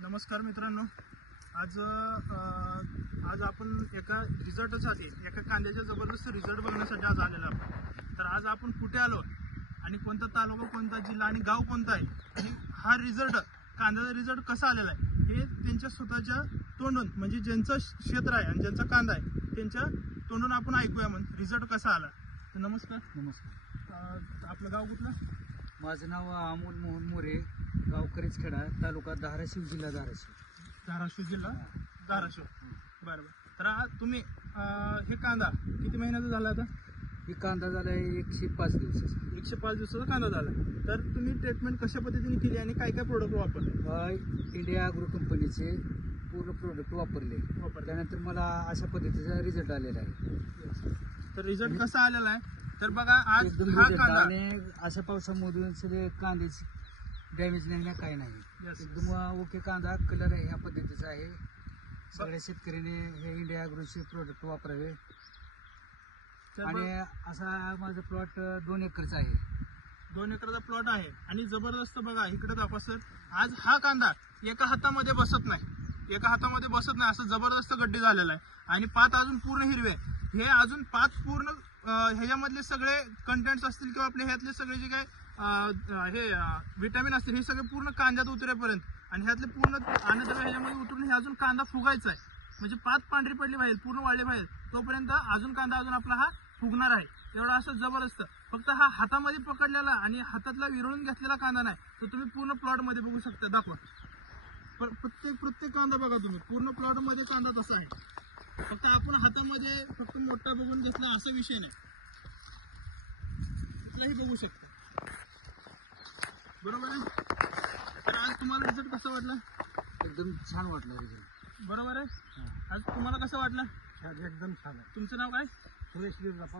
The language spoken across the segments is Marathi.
नमस्कार मित्रांनो, आज आपण एका रिझल्टसाठी एका कांद्याचा जबरदस्त रिझल्ट बघण्यासाठी आज आलेलो आहोत। तर आज आपण कुठे आलो आणि कोणता तालुका, कोणता जिल्हा आणि गाव कोणता आहे आणि हा रिझल्ट, कांद्याचा रिझल्ट कसा आलेला आहे हे त्यांच्या स्वतःच्या तोंडून, म्हणजे ज्यांचं क्षेत्र आहे आणि ज्यांचा कांदा आहे त्यांच्या तोंडून आपण ऐकूया मग रिझल्ट कसा आला। तर नमस्कार। आपलं गाव कुठलं? माझं नाव अमोल मोहन मोरे, गाव करीचखेडा, तालुका धाराशिव, जिल्हा धाराशिव जिल्हा धाराशिव। बरं। तर आज तुम्ही हे कांदा किती महिन्याचा झाला? आता ही कांदा झाला आहे 105 दिवसाचा। 105 दिवसाचा कांदा झाला। तर तुम्ही ट्रीटमेंट कशा पद्धतीने केली आणि काय काय प्रोडक्ट वापरले? इंडिया ॲग्रो कंपनीचे पूर्ण प्रोडक्ट वापरले। त्यानंतर मला अशा पद्धतीचा रिझल्ट आलेला आहे। तर रिझल्ट कसा आलेला आहे तर बघा, आज एकदम हा result कांदा आणि अशा पावसामधून सगळे कांद्याची डॅमेज नाही ना, काही नाही, एकदम ओके कांदा कलर ह्या पद्धतीचा आहे। सगळ्या शेतकऱ्यांनी हे इंडिया ॲग्रोचे प्रोडक्ट वापरावे। आणि असा माझा प्लॉट 2 एकरचा आहे। 2 एकरचा प्लॉट आहे आणि जबरदस्त बघा, इकडे दाखवा सर। आज हा कांदा एका हातामध्ये बसत नाही, असं जबरदस्त गड्डी झालेला आहे आणि पात अजून पूर्ण हिरवे। हे अजून पात पूर्ण ह्याच्यामधले सगळे कंटेंट्स असतील किंवा आपले ह्यातले सगळे जे काय हे व्हिटॅमिन असतील हे सगळे पूर्ण कांद्यात उतरेपर्यंत आणि ह्यातले पूर्ण अन्नद्रव्य ह्याच्यामध्ये उतरून हे अजून कांदा फुगायचा आहे, म्हणजे पात पांढरी पडली पाहिजे, पूर्ण वाढली पाहिजे, तोपर्यंत अजून कांदा अजून आपला हा फुगणार आहे। एवढा असं जबरदस्त, फक्त हा हातामध्ये पकडलेला आणि हातातला विरळून घेतलेला कांदा नाही, तर तुम्ही पूर्ण प्लॉट मध्ये बघू शकता। दाखवा प्रत्येक कांदा बघा तुम्ही, पूर्ण प्लॉट मध्ये कांदा तसा आहे। फक्त आपण हातामध्ये फक्त मोठा बघून घेतला असा विषय नाही, कुठलाही बघू शकता, बरोबर आहे। तर आज तुम्हाला रिझल्ट कसा वाटला? एकदम छान वाटलं रिझल्ट, बरोबर आहे। आज तुम्हाला कसं वाटलं? एकदम छान आहे। तुमचं नाव काय? सुरेश बिरजाप्पा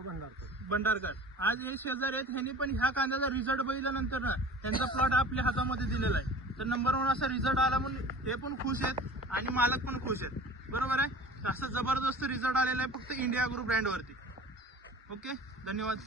भंडारकर। आज हे शेजारी आहेत, ह्यांनी पण ह्या कांद्याचा रिझल्ट बघितल्यानंतर ना त्यांचा प्लॉट आपल्या हातामध्ये दिलेला आहे। तर नंबर 1 असा रिझल्ट आला म्हणून हे पण खुश आहेत आणि मालक पण खुश आहेत, बरोबर आहे। असं जबरदस्त रिझल्ट आलेला आहे फक्त इंडिया ॲग्रो ब्रँडवरती। ओके, धन्यवाद।